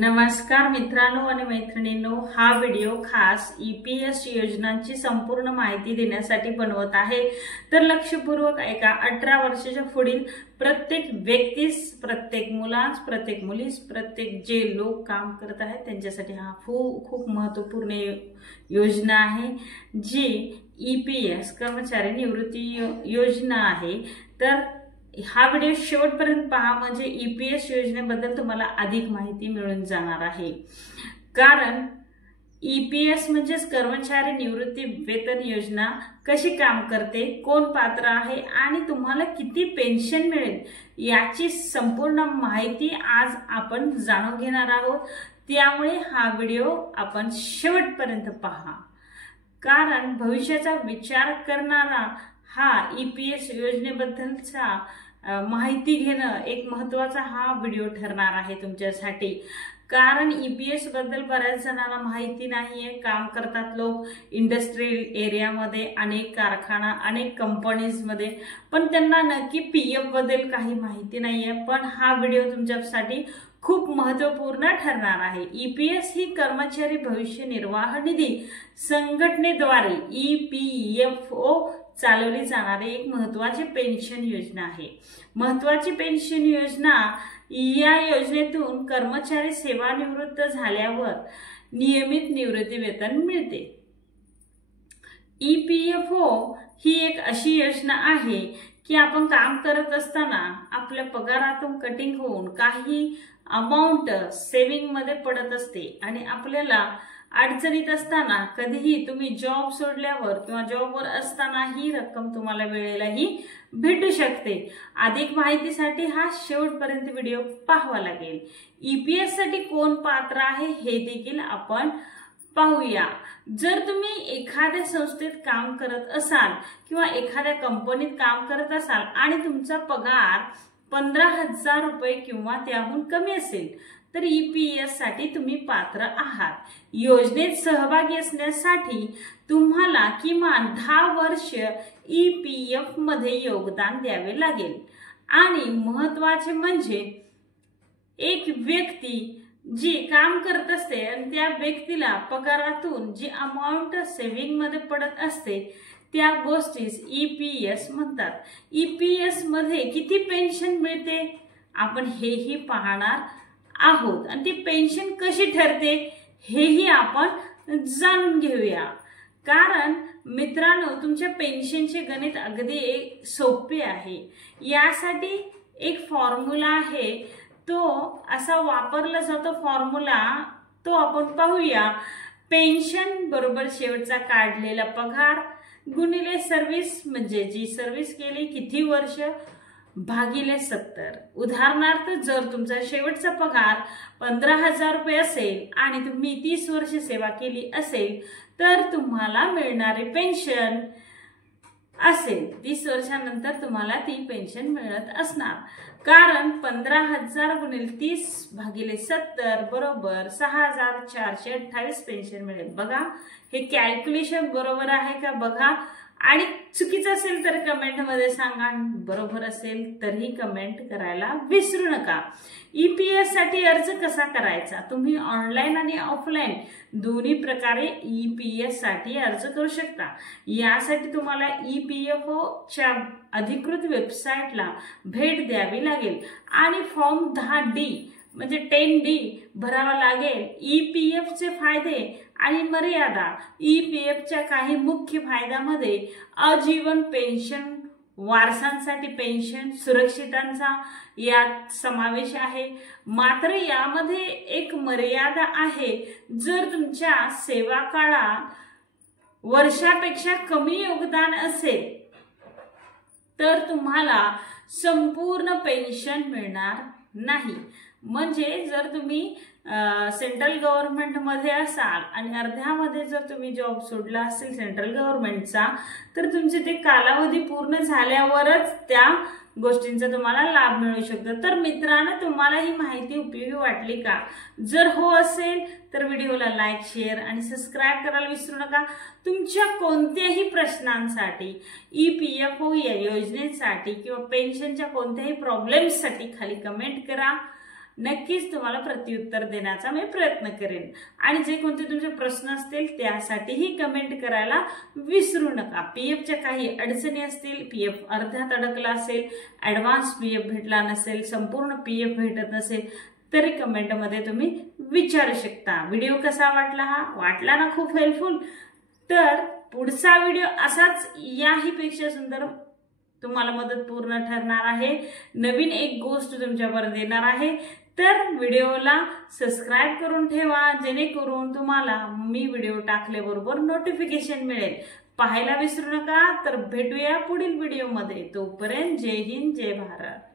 नमस्कार मित्रांनो आणि मैत्रिणींनो, हा व्हिडिओ खास ईपीएस योजनांची संपूर्ण माहिती देण्यासाठी बनवत आहे। तर लक्षपूर्वक ऐका। 18 वर्षाच्या पुढील प्रत्येक व्यक्तीस, प्रत्येक मुलास, प्रत्येक मुलीस, प्रत्येक जे लोक काम करत आहेत त्यांच्यासाठी हा खूप महत्त्वपूर्ण योजना आहे, जी ईपीएस कर्मचारी निवृत्ती योजना आहे। तर हा व्हिडिओ शेवटपर्यंत पहा, म्हणजे ईपीएस योजनेबद्दल तुम्हाला अधिक माहिती मिळून जाणार आहे। कारण ईपीएस म्हणजे कर्मचारी निवृत्ती वेतन योजना कशी काम करते, कोण पात्र आहे आणि तुम्हाला किती पेन्शन मिळेल याची संपूर्ण माहिती आज आपण जाणून घेणार आहोत। त्यामुळे हा व्हिडिओ आपण शेवटपर्यंत पहा, कारण भविष्याचा विचार करणारा हा ईपीएस योजनेबद्दलचा माहिती घेणं एक महत्त्वाचा हा व्हिडिओ ठरणार आहे तुमच्यासाठी। कारण ईपीएस बद्दल बऱ्याच जणांना माहिती नाहीये। काम करतात लोक इंडस्ट्रियल एरियामध्ये, अनेक कारखाना, अनेक कंपनीज मध्ये, पण त्यांना नक्की पीएफ बद्दल काही माहिती नाहीये। पण हा व्हिडिओ तुमच्यासाठी खूप महत्त्वपूर्ण ठरणार आहे। ईपीएस ही कर्मचारी भविष्य निर्वाह निधी संघटनेद्वारे ईपीएफओ चालवली जाणारी एक महत्त्वाची पेन्शन योजना आहे। महत्त्वाची पेन्शन योजना, या योजनेतून कर्मचारी सेवानिवृत्त झाल्यावर नियमित निवृत्ती वेतन मिळते। ईपीएफओ ही एक अशी योजना आहे की आपण काम करत असताना आपल्या पगारातून कटिंग होऊन काही अमाउंट सेव्हिंग मध्ये पडत असते आणि आपल्याला अडचणीत असताना, कधीही तुम्ही जॉब सोडल्यावर किंवा जॉबवर असताना ही रक्कम तुम्हाला वेळेलाही भेटू शकते। अधिक माहितीसाठी हा शेवटपर्यंत व्हिडिओ पाहावा लागेल। ईपीएस साठी कोण पात्र आहे हे देखील आपण पाहूया। जर तुम्ही एखाद्या संस्थेत काम करत असाल किंवा एखाद्या कंपनीत काम करत असाल आणि तुमचा पगार 15,000 रुपये किंवा त्याहून कमी असेल तर ईपीएस साठी तुम्ही पात्र आहात। योजनेत सहभागी असण्यासाठी तुम्हाला किमान 10 वर्ष ईपीएफ मध्ये योगदान द्यावे लागेल। आणि महत्त्वाचे म्हणजे एक व्यक्ती जी काम करत असते आणि त्या व्यक्तीला पगारातून जी अमाउंट सेव्हिंग मध्ये पडत असते त्या गोष्टीस ईपीएस म्हणतात। ईपीएस मध्ये किती पेन्शन मिळते आपण हेही पाहणार आहोत आणि ती पेन्शन कशी ठरते हेही आपण जाणून घेऊया। कारण मित्रांनो, तुमच्या पेन्शनचे गणित अगदी सोपे आहे। यासाठी एक फॉर्म्युला आहे, तो असा वापरला जातो फॉर्म्युला, तो आपण पाहूया। पेन्शन बरोबर शेवटचा काढलेला पगार गुणिले सर्व्हिस, म्हणजे जी सर्व्हिस केली किती वर्ष, भागिले 70। उदाहरणार्थ, जर तुमचा शेवटचा पगार 15,000 रुपये असेल आणि तुम्ही 30 वर्ष सेवा केली असेल तर तुम्हाला मिळणारी पेन्शन असेल 30 वर्षानंतर तुम्हाला ती पेन्शन मिळत असणार। कारण 15,000 गुणिले 30 भागिले 70 बरोबर 6,428 पेन्शन मिळेल। बघा, हे कॅल्क्युलेशन बरोबर आहे का बघा, आणि चुकीचं असेल तर कमेंट मध्ये सांगा, बरोबर असेल तरीही कमेंट करायला विसरू नका। ईपीएस साठी अर्ज कसा करायचा? तुम्ही ऑनलाईन आणि ऑफलाईन दोन्ही प्रकारे ईपीएस साठी अर्ज करू शकता। यासाठी तुम्हाला ईपीएफओ च्या अधिकृत वेबसाईटला भेट द्यावी लागेल आणि फॉर्म 10D म्हणजे 10D भरावा लागेल। ईपीएफ चे फायदे आणि मर्यादा। ईपीएफच्या काही मुख्य फायद्यामध्ये आजीवन पेन्शन, वारसांसाठी पेन्शन, सुरक्षितांचा यात समावेश आहे। मात्र यामध्ये एक मर्यादा आहे, जर तुमच्या सेवा काळात वर्षापेक्षा कमी योगदान असेल तर तुम्हाला संपूर्ण पेन्शन मिळणार नाही। म्हणजे जर तुम्ही सेंट्रल गव्हर्नमेंट मध्ये असाल आणि अर्ध्यामध्ये जर तुम्ही जॉब सोडला असेल सेंट्रल गव्हर्नमेंटचा, तर तुमचे ते कालावधी पूर्ण झाल्यावरच त्या गोष्टींचा तुम्हाला लाभ मिळू शकतो। तर मित्रांनो, तुम्हाला ही माहिती उपयोगी वाटली का? जर हो असेल तर व्हिडिओला लाईक, शेअर आणि सबस्क्राईब करायला विसरू नका। तुमच्या कोणत्याही प्रश्नांसाठी, ईपीएफओ या योजनेसाठी किंवा पेन्शनच्या कोणत्याही प्रॉब्लेम्ससाठी खाली कमेंट करा। नक्कीच तुम्हाला प्रत्युत्तर देण्याचा मी प्रयत्न करेन। आणि जे कोणते तुमचे प्रश्न असतील त्यासाठीही कमेंट करायला विसरू नका। पीएफच्या काही अडचणी असतील, पीएफ अर्ध्यात अडकला असेल, ऍडव्हान्स पीएफ भेटला नसेल, संपूर्ण पीएफ भेटत नसेल तरी कमेंटमध्ये तुम्ही विचारू शकता। व्हिडिओ कसा वाटला ना खूप हेल्पफुल, तर पुढचा व्हिडिओ असाच याही पेक्षा सुंदर तुम्हाला मदतपूर्ण ठरणार आहे। नवीन एक गोष्ट तुमच्यापर्यंत येणार आहे, तर व्हिडिओला सबस्क्राइब करून ठेवा जेणेकरून तुम्हाला मी व्हिडिओ टाकल्याबरोबर नोटिफिकेशन मिळेल। पाहायला विसरू नका। तर भेटूया पुढील व्हिडिओमध्ये। तोपर्यंत जय हिंद, जय भारत।